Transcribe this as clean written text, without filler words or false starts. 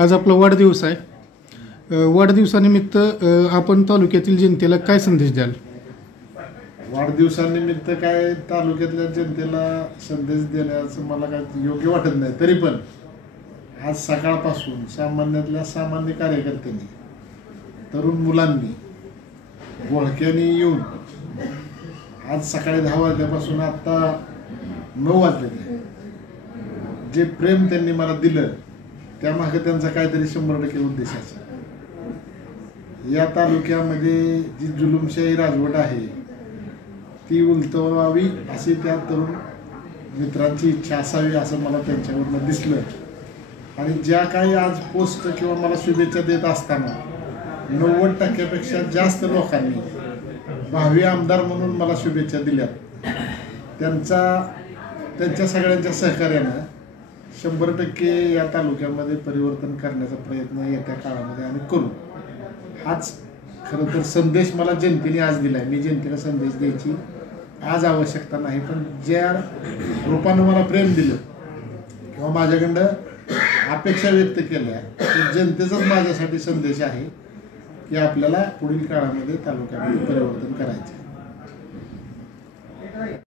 आज आपला वाढदिवस आहे. वाढदिवसानिमित्त आपण तालुक्यातील जनतेला काय संदेश द्याल? वाढदिवसानिमित्त काय तालुक्यातल्या जनतेला संदेश देण्याचं मला काय योग्य वाटत नाही. तरी पण आज सकाळपासून सामान्यातल्या सामान्य कार्यकर्त्यांनी, तरुण मुलांनी, घोळक्यांनी येऊन आज सकाळी 10 वाजल्यापासून आत्ता 9 वाजले जे प्रेम त्यांनी मला दिलं त्यामागे त्यांचा काहीतरी 100% उद्देश असेल. या तालुक्यामध्ये जी जुलुमशाही राजवट आहे ती उलटवावी अशी त्या तरुण मित्रांची इच्छा असावी असं मला त्यांच्यावरनं दिसलं. आणि ज्या काही आज पोस्ट किंवा मला शुभेच्छा देत असताना 90% जास्त लोकांनी भावी आमदार म्हणून मला शुभेच्छा दिल्या. त्यांच्या सगळ्यांच्या सहकार्यानं 100% या तालुक्यामध्ये परिवर्तन करण्याचा प्रयत्न येत्या काळामध्ये आम्ही करू. हाच खरं तर संदेश मला जनतेने आज दिला आहे. मी जनतेला संदेश द्यायची आज आवश्यकता नाही, पण ज्या रूपानं मला प्रेम दिलं किंवा माझ्याकडं अपेक्षा व्यक्त केल्या ते जनतेचाच माझ्यासाठी संदेश आहे की आपल्याला पुढील काळामध्ये तालुक्यामध्ये परिवर्तन करायचे.